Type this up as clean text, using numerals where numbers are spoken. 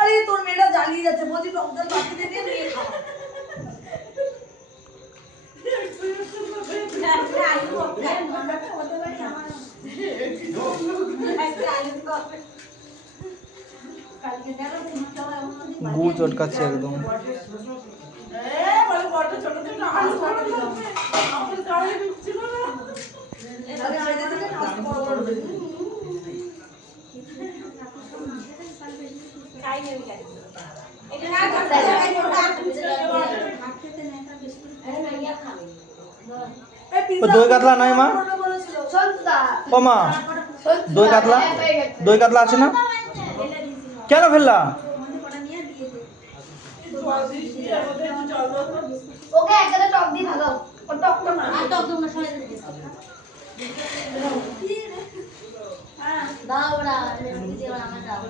আরে তোর মেয়েটা জ্বালিয়ে যাচ্ছে বলছি টক জল বাটিতে দিয়ে নিয়ে খাও গু চটকাচ্ছে একদম। দই কাতলা নাই মা? ও মা, দই কাতলা, দই কাতলা আছে না? কেন ফেললা? ওকে একসাথে টক দিয়ে ভাগাও। ও টক টক না, আর টক না সবাই দিতে। দাও ওরা, দিতে ওরা আমার দাও।